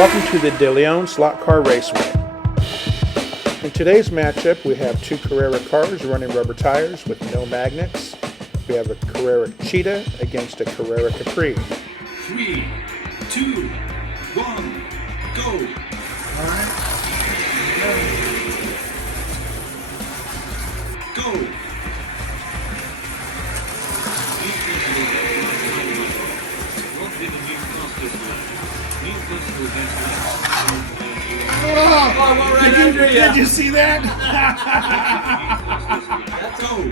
Welcome to the De Leon Slot Car Raceway. In today's matchup, we have two Carrera cars running rubber tires with no magnets. We have a Carrera Cheetah against a Carrera Capri. 3, 2, 1, go! Alright. Go! Did you see that? Go!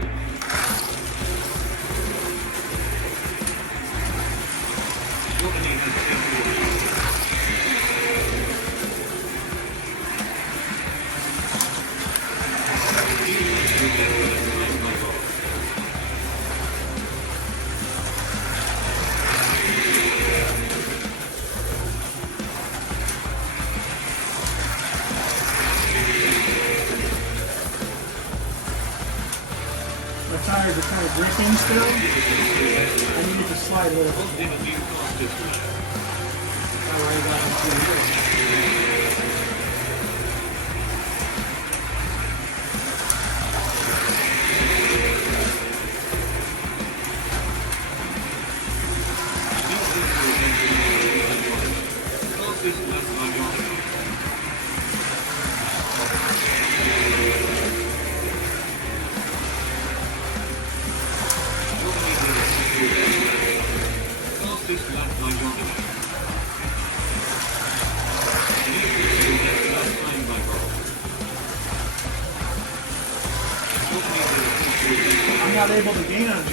The tires are kind of gripping still. I need it to slide a little bit. Alright, got them through here. I'm not able to gain on it.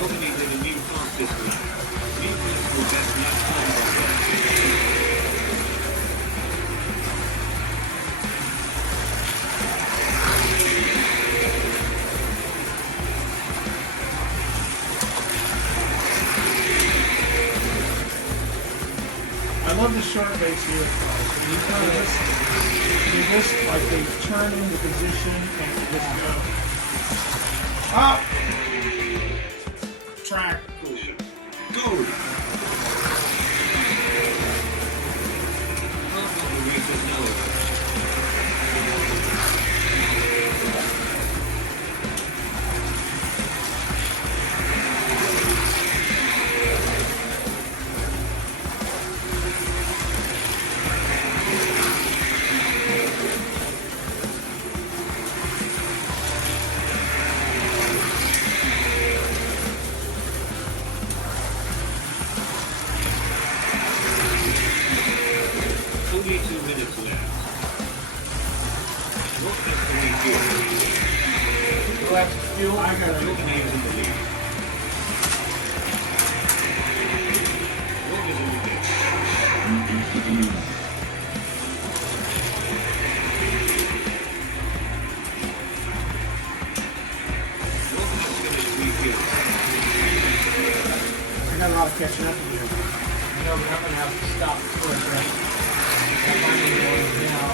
I love the short base here. You kind of just like they turn into position and they just go. Up! Track. Go! Only 2 minutes left. What is the lead here? Left fuel. I got it. Jordan is in the lead. What is in the lead? What is finished lead here? I got a lot of catching up to do. You know, we're not going to have to stop first, right? I'm finding the one now.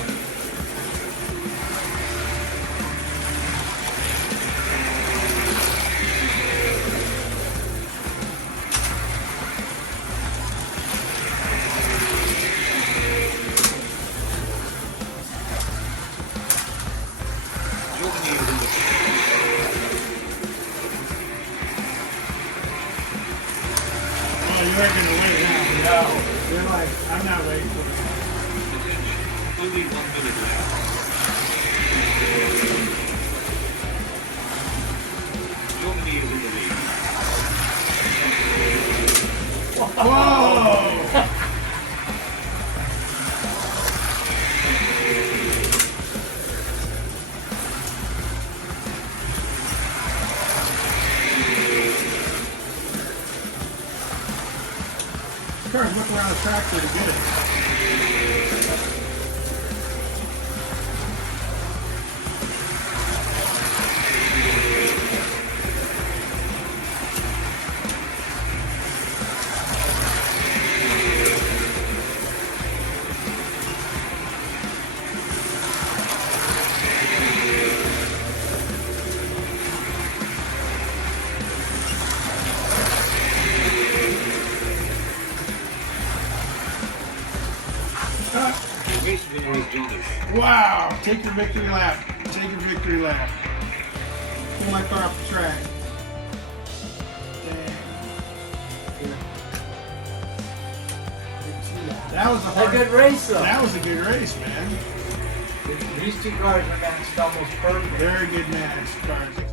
Jordan is in the lead. Oh, you ain't gonna wait now. No. You're like, I'm not waiting for it. Only 1 minute left. Germany is in the lead. Whoa! Cars look around the track here to get it. Cut. Race winner is Jonas. Wow! Take your victory lap. Take your victory lap. Pull my car off the track. Damn. That was a A hard. good race, though. That was a good race, man. These two cars are matched almost perfect. Very good match, cars.